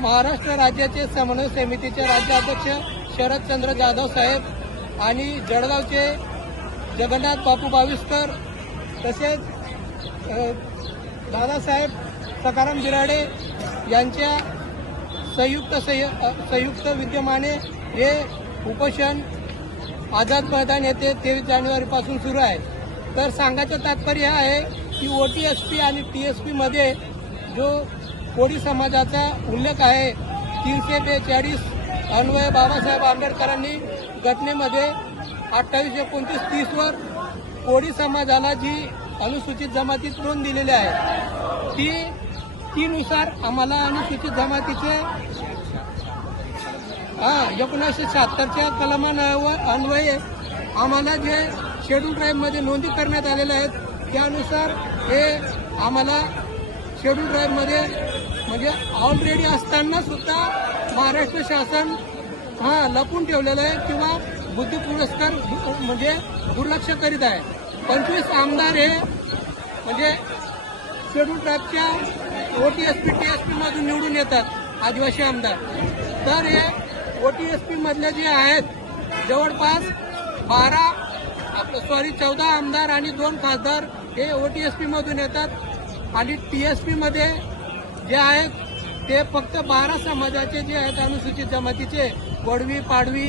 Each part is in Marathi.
महाराष्ट्र राज्याचे समन्वय समितीचे राज्याध्यक्ष शरदचंद्र जाधव साहेब आणि जळगावचे जगन्नाथ बापू बाविस्कर तसेच दादासाहेब सकाराम बिराडे यांच्या संयुक्त सय संयुक्त विद्यमाने हे उपोषण आझाद मैदान येथे तेवीस जानेवारीपासून सुरू आहे. तर सांगायचं तात्पर्य हे आहे की ओ टी एस पी आणि टी एस पीमध्ये जो कोळी समाजाचा उल्लेख आहे. तीनशे बेचाळीस अन्वय बाबासाहेब आंबेडकरांनी घटनेमध्ये अठ्ठावीस एकोणतीस तीसवर कोळी समाजाला जी अनुसूचित जमातीत नोंद दिलेली आहे ती तीनुसार आम्हाला अनुसूचित जमातीचे हा एकोणीसशे शहात्तरच्या कलमान्वये अन्वये आम्हाला जे शेड्यूल ड्राईव्हमध्ये नोंदी करण्यात आलेल्या आहेत त्यानुसार हे आम्हाला शेड्यूल ड्राईव्हमध्ये म्हणजे ऑलरेडी असताना सुद्धा महाराष्ट्र शासन हा लपून ठेवलेलं आहे किंवा बुद्धी पुरस्कार म्हणजे दुर्लक्ष करीत आहे. पंचवीस आमदार हे म्हणजे schedule ट्राईबच्या O T S P T S P मधून निवडून येतात आदिवासी आमदार. तर हे ओ टी एस पी मधले जे आहेत जवळपास बारा आपलं सॉरी चौदा आमदार आणि दोन खासदार हे ओ टी एस पी मधून येतात. आणि टी एस पी मध्ये जे आहेत ते फक्त बारा समाजाचे जे आहेत अनुसूचित जमातीचे वडवी पाडवी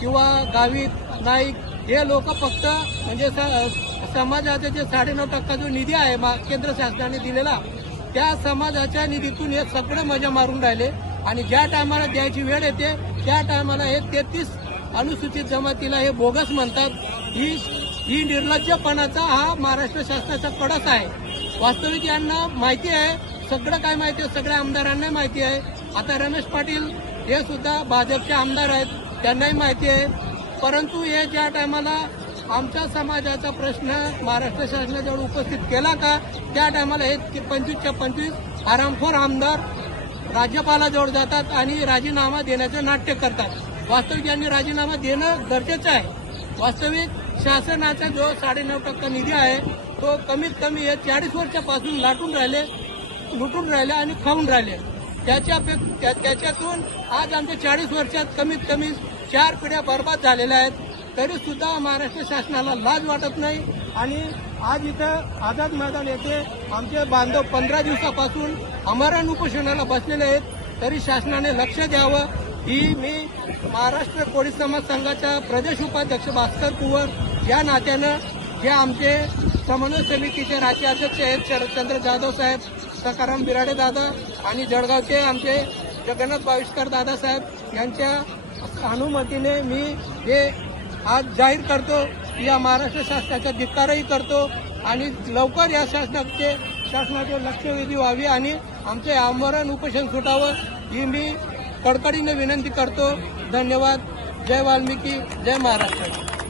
किंवा गावी नाईक हे लोक फक्त म्हणजे स- समाजाचे जे साडेनऊ टक्का जो निधी आहे मा- केंद्र शासनाने दिलेला त्या समाजाच्या निधीतून हे सगळं मजा मारून राहिले. आणि ज्या टायमाला द्यायची वेळ येते त्या टायमाला हे तेहतीस अनुसूचित जमातीला हे बोगस म्हणतात. ही ही निर्लज्जपणाचा हा महाराष्ट्र शासनाचा कडस आहे. वास्तविक यांना माहिती आहे सगळं काय माहिती आहे? सगळ्या आमदारांना माहिती आहे. आता रमेश पाटील हे सुद्धा भाजपचे आमदार आहेत. त्यांनाही माहिती आहे. परंतु हे ज्या टायमाला आमच्या समाजाचा प्रश्न महाराष्ट्र शासनाजवळ उपस्थित केला का त्या टायमाला हे पंचवीसच्या पंचवीस आरामखोर आमदार राज्यपालाजवळ जातात आणि राजीनामा देण्याचं नाट्य करतात. वास्तविक यांनी राजीनामा देणं गरजेचं आहे. वास्तविक शासनाचा जो साडेनऊ टक्का निधी आहे तो कमीत कमी हे चाळीस वर्षापासून लाटून राहिले. लुटून राहिले आणि खाऊन राहिले. त्याच्या त्या- त्याच्यातून आज आमच्या चाळीस वर्षात कमीत कमी चार पिढ्या बर्बाद झालेल्या आहेत. तरी सुद्धा महाराष्ट्र शासनाला लाज वाटत नाही. आणि आज इथं आझाद मैदान येथे आमचे बांधव पंधरा दिवसापासून अमरण उपोषणाला बसलेले आहेत. तरी शासनाने लक्ष द्यावं. ही मी महाराष्ट्र कोळी समाज संघाच्या प्रदेश उपाध्यक्ष भास्कर कुवर या नात्यानं हे आमचे समन्वय समितीचे राज्याध्यक्ष आहेत शरदचंद्र जाधव साहेब सकाराम बिराडे दादा आणि जळगावचे आमचे जगन्नाथ बाविष्कर दादासाहेब यांच्या अनुमतीने मी हे आज जाहीर करतो. या महाराष्ट्र शासनाचा धिक्कारही करतो आणि लवकर या शासनाचे शासनाचे लक्षवेधी व्हावी आणि आमचे आमरण उपोषण सुटावं ही मी कडकडीने विनंती करतो. धन्यवाद. जय वाल्मिकी. जय महाराष्ट्र.